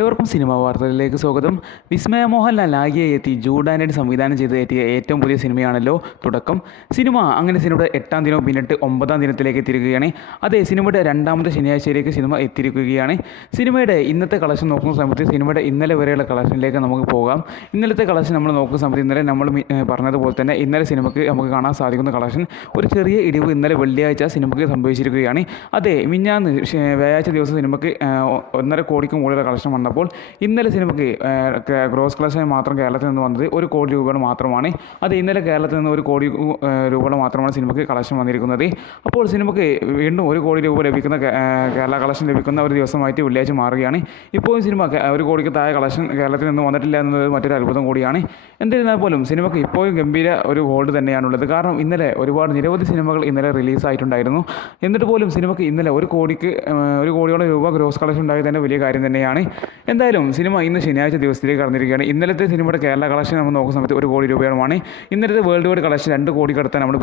ഏവർക്കും സിനിമാ വാർത്തകളിലേക്ക് സ്വാഗതം. വിസ്മയ മോഹൻലാൽ നായികയെ എത്തി ജൂഡ് ആൻ്റണി സംവിധാനം ചെയ്ത് എത്തിയ ഏറ്റവും പുതിയ സിനിമയാണല്ലോ തുടക്കം. അങ്ങനെ സിനിമയുടെ 8-ാം ദിനവും പിന്നിട്ട് 9-ാം ദിനത്തിലേക്ക് എത്തിയിരിക്കുകയാണ്. അതേ, സിനിമയുടെ രണ്ടാമത്തെ ശനിയാഴ്ചയിലേക്ക് സിനിമ എത്തിയിരിക്കുകയാണ്. സിനിമയുടെ ഇന്നത്തെ കളക്ഷൻ നോക്കുന്ന സമയത്ത് സിനിമയുടെ ഇന്നലെ വരെയുള്ള കളക്ഷനിലേക്ക് നമുക്ക് പോകാം. ഇന്നലത്തെ കളക്ഷൻ നമ്മൾ നോക്കുന്ന സമയത്ത് ഇന്നലെ നമ്മൾ പറഞ്ഞതുപോലെ തന്നെ ഇന്നലെ സിനിമയ്ക്ക് നമുക്ക് കാണാൻ സാധിക്കുന്ന കളക്ഷൻ ഒരു ചെറിയ ഇടിവ് ഇന്നലെ വെള്ളിയാഴ്ച സിനിമയ്ക്ക് സംഭവിച്ചിരിക്കുകയാണ്. അതേ, മിഞ്ഞാന്ന് വ്യാഴാഴ്ച ദിവസം സിനിമയ്ക്ക് 1.5 കോടിക്ക് മുകളിലുള്ള കളക്ഷൻ വന്നപ്പോൾ ഇന്നലെ സിനിമയ്ക്ക് ഗ്രോസ് കളക്ഷൻ മാത്രം കേരളത്തിൽ നിന്ന് വന്നത് 1 കോടി രൂപയുടെ മാത്രമാണ്. അത് ഇന്നലെ കേരളത്തിൽ നിന്ന് 1 കോടി രൂപയുടെ മാത്രമാണ് സിനിമയ്ക്ക് കളക്ഷൻ വന്നിരിക്കുന്നത്. അപ്പോൾ സിനിമയ്ക്ക് വീണ്ടും 1 കോടി രൂപ ലഭിക്കുന്ന കേരള കളക്ഷൻ ലഭിക്കുന്ന ഒരു ദിവസമായിട്ട് വെള്ളിയാഴ്ച മാറുകയാണ്. ഇപ്പോൾ സിനിമ 1 കോടിക്ക് താഴെ കളക്ഷൻ കേരളത്തിൽ നിന്ന് വന്നിട്ടില്ല എന്നത് മറ്റൊരു അത്ഭുതം കൂടിയാണ്. എന്നിരുന്നാൽ പോലും സിനിമയ്ക്ക് ഇപ്പോഴും ഗംഭീര ഒരു ഹോൾഡ് തന്നെയാണുള്ളത്. കാരണം ഇന്നലെ നിരവധി സിനിമകൾ ഇന്നലെ റിലീസായിട്ടുണ്ടായിരുന്നു. എന്നിട്ട് പോലും സിനിമയ്ക്ക് ഇന്നലെ 1 കോടിയോളം രൂപ ഗ്രോസ് കളക്ഷൻ ഉണ്ടായത് തന്നെ വലിയ കാര്യം തന്നെയാണ്. എന്തായാലും സിനിമ ഇന്ന് ശനിയാഴ്ച ദിവസത്തിലേക്ക് കടന്നിരിക്കുകയാണ്. ഇന്നലത്തെ സിനിമയുടെ കേരള കളക്ഷൻ നമ്മൾ നോക്കുന്ന സമയത്ത് 1 കോടി രൂപയാണ്. ഇന്നലത്തെ വേൾഡ് വൈഡ് കളക്ഷൻ 2 കോടി കടത്താൻ നമ്മൾ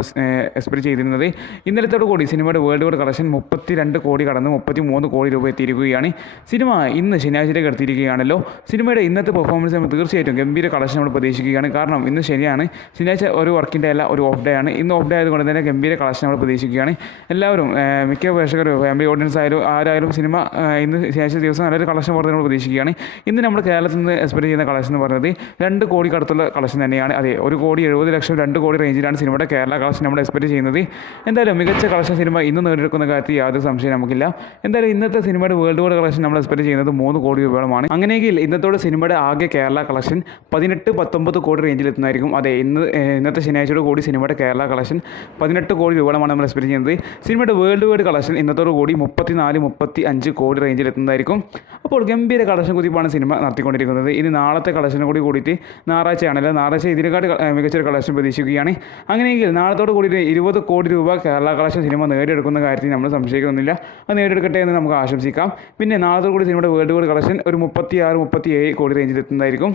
എക്സ്പെക്ട് ചെയ്തിരുന്നത്. ഇന്നലത്തോടു കൂടി സിനിമയുടെ വേൾഡ് വൈഡ് കളക്ഷൻ 32 കോടി കടന്ന് 33 കോടി രൂപ എത്തിയിരിക്കുകയാണ്. സിനിമ ഇന്ന് ശനിയാഴ്ചയിലേക്ക് എടുത്തിരിക്കുകയാണല്ലോ. സിനിമയുടെ ഇന്നത്തെ പെർഫോമൻസ് നമ്മൾ തീർച്ചയായിട്ടും ഗംഭീര കളക്ഷൻ നമ്മൾ പ്രതീക്ഷിക്കുകയാണ്. കാരണം ഇന്ന് ശനിയാണ്, ശനിയാഴ്ച ഒരു വർക്കിൻ്റെ അല്ല, ഒരു ഓഫ് ഡേ ആണ്. ഇന്ന് ഓഫ് ഡേ ആയതുകൊണ്ട് തന്നെ ഗംഭീര കളക്ഷൻ നമ്മൾ പ്രതീക്ഷിക്കുകയാണ്. എല്ലാവരും മിക്ക പ്രേക്ഷകരും ഫാമിലി ഓഡിയൻസ് ആരായാലും സിനിമ ഇന്ന് ശനിയാഴ്ച ദിവസം നല്ലൊരു കളക്ഷൻ പുറത്ത് നമ്മൾ പ്രതീക്ഷിക്കുകയാണ്. ഇന്ന് നമ്മുടെ കേരളത്തിൽ നിന്ന് എക്സ്പെക്ട് ചെയ്യുന്ന കളക്ഷൻ എന്ന് പറയുന്നത് 2 കോടിക്ക് അടുത്തുള്ള കളക്ഷൻ തന്നെയാണ്. അതെ, 1,70,00,000 2 കോടി റേഞ്ചിലാണ് സിനിമയുടെ കേരള കളക്ഷൻ നമ്മൾ എക്സ്പെക്ട് ചെയ്യുന്നത്. എന്തായാലും മികച്ച കളക്ഷൻ സിനിമ ഇന്ന് നേടിയെടുക്കുന്ന കാര്യത്തിൽ യാതൊരു സംശയം നമുക്കില്ല. എന്തായാലും ഇന്നത്തെ സിനിമയുടെ വേൾഡ് വൈഡ് കളക്ഷൻ നമ്മൾ എക്സ്പെക്ട് ചെയ്യുന്നത് 3 കോടി രൂപയോളമാണ്. അങ്ങനെയെങ്കിൽ ഇന്നത്തോടെ സിനിമയുടെ ആകെ കേരള കളക്ഷൻ 18-19 കോടി റേഞ്ചിൽ എത്തുന്നതായിരിക്കും. അതെ, ഇന്നത്തെ ശനിയാഴ്ചയോട് കൂടി സിനിമയുടെ കേരള കളക്ഷൻ 18 കോടി രൂപയോളമാണ് നമ്മൾ എക്സ്പെക്ട് ചെയ്യുന്നത്. സിനിമയുടെ വേൾഡ് വൈഡ് കളക്ഷൻ ഇന്നത്തോടു കൂടി 34-35 കോടി റേഞ്ചിൽ എത്തുന്നതായിരിക്കും. അപ്പോൾ ഗംഭീര കളക്ഷൻ കുതിപ്പാണ് സിനിമ നടത്തിക്കൊണ്ടിരിക്കുന്നത്. ഇനി നാളത്തെ കളക്ഷനും കൂടിയിട്ട് ഞായറാഴ്ചയാണല്ലോ, ഞായറാഴ്ച ഇതിനെക്കാട്ടി മികച്ചൊരു കളക്ഷൻ പ്രതീക്ഷിക്കുകയാണ്. അങ്ങനെയെങ്കിൽ നാളത്തോട് കൂടിയിട്ട് 20 കോടി രൂപ കേരള കളക്ഷൻ സിനിമ നേടിയെടുക്കുന്ന കാര്യത്തിൽ നമ്മൾ സംശയിക്കുന്നില്ല. അത് നേടിയെടുക്കട്ടെ എന്ന് നമുക്ക് ആശംസിക്കാം. പിന്നെ നാളത്തോട് കൂടി സിനിമയുടെ വേൾഡ് വൈഡ് കളക്ഷൻ ഒരു 36-37 കോടി റേഞ്ചിൽ എത്തുന്നതായിരിക്കും.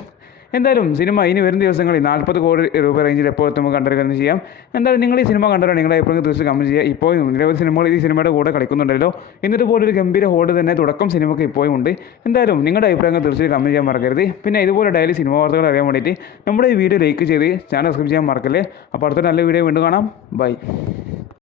എന്തായാലും സിനിമ ഇനി വരും ദിവസങ്ങളിൽ 40 കോടി രൂപ റേഞ്ചിൽ എപ്പോൾ നമുക്ക് കണ്ടെടുക്കുന്നത് ചെയ്യാം. എന്തായാലും നിങ്ങൾ ഈ സിനിമ കണ്ടോ, നിങ്ങളുടെ അഭിപ്രായം തീർച്ചയായും കമൻറ്റ് ചെയ്യുക. ഇപ്പോഴും നിരവധി സിനിമകൾ ഈ സിനിമയുടെ കൂടെ കളിക്കുന്നുണ്ടല്ലോ. എന്നിട്ട് പോലും ഒരു ഗംഭീര ഹോൾഡ് തന്നെ തുടക്കം സിനിമയ്ക്ക് ഇപ്പോഴും ഉണ്ട്. എന്തായാലും നിങ്ങളുടെ അഭിപ്രായങ്ങൾ തീർച്ചയായും കമൻറ്റ് ചെയ്യാൻ മറക്കരുത്. പിന്നെ ഇതുപോലെ ഡെയിലി സിനിമ വാർത്തകൾ അറിയാൻ വേണ്ടിയിട്ട് നമ്മുടെ ഈ വീഡിയോ ലൈക്ക് ചെയ്ത് ചാനൽ സബ്സ്ക്രൈബ് ചെയ്യാൻ മറക്കല്ലേ. അപ്പോൾ അടുത്ത നല്ല വീഡിയോ വീണ്ടും കാണാം. ബൈ.